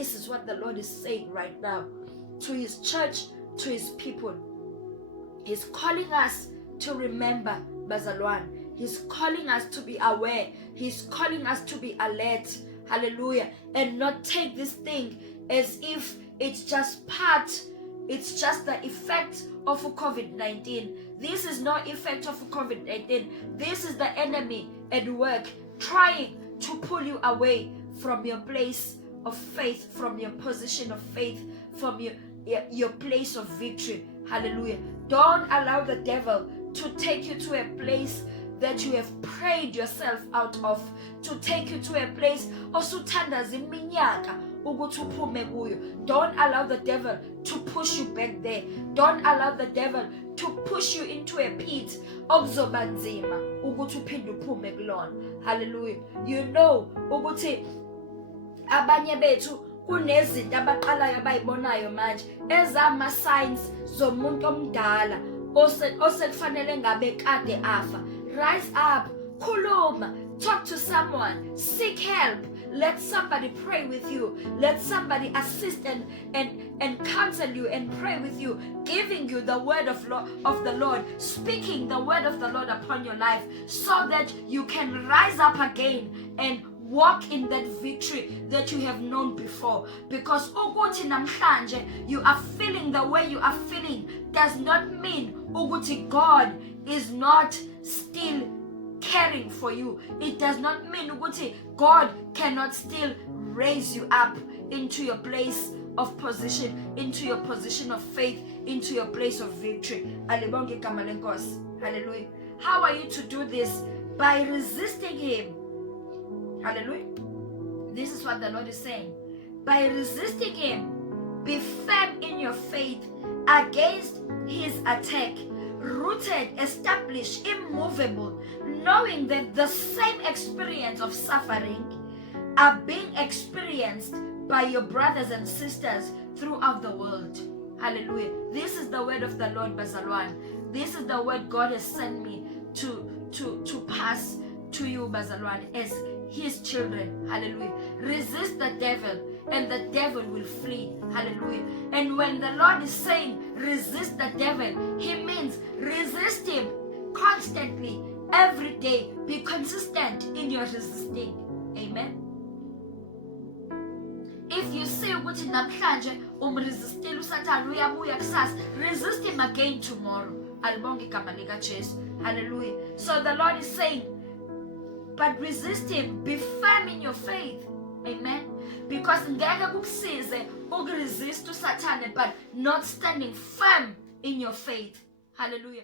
this is what the Lord is saying right now to his church, to his people. He's calling us to remember, Bazalwan. He's calling us to be aware. He's calling us to be alert. Hallelujah. And not take this thing as if it's just it's just the effect of COVID-19. This is no effect of COVID-19. This is the enemy at work trying to pull you away from your place of faith, from your position of faith, from your place of victory. Hallelujah. Don't allow the devil to take you to a place that you have prayed yourself out of, to take you to a place osuthandaza iminyaka ukuthi uphume kuyo. Don't allow the devil to push you back there. Don't allow the devil to push you into a pit okuzoba nzima ukuthi uphinde uphume kulona. Hallelujah. You know ukuthi abanye bethu kunezinto abaqalayo abayibonayo manje ezama signs zomuntu omdala osekufanele ngabe kade afa. Rise up, khuluma, talk to someone, seek help. Let somebody pray with you. Let somebody assist and counsel you and pray with you, giving you the word of the Lord, speaking the word of the Lord upon your life, so that you can rise up again and walk in that victory that you have known before. Because ukuthi namhlanje you are feeling the way you are feeling does not mean ukuthi God is not still caring for you. It does not mean ukuthi God cannot still raise you up into your place of position, into your position of faith, into your place of victory. Alibonke igama lenkosi. Hallelujah. How are you to do this? By resisting him. Hallelujah. This is what the Lord is saying. By resisting him, be firm in your faith against his attack, rooted, established, immovable, knowing that the same experience of suffering are being experienced by your brothers and sisters throughout the world. Hallelujah. This is the word of the Lord, Bazalwan. This is the word God has sent me to pass to you, Bazalwan, as his children. Hallelujah. Resist the devil and the devil will flee. Hallelujah. And when the Lord is saying resist the devil, he means resist him constantly, every day. Be consistent in your resisting. Amen. If you see ukuthi namhlanje umresistile uSathane uyabuya kusasa, resist him again tomorrow. Alibonke igama lika Jesu. Hallelujah. So the Lord is saying, but resist him, be firm in your faith. Amen. Because ngeke kukusize ukuresist uSathane but not standing firm in your faith. Hallelujah.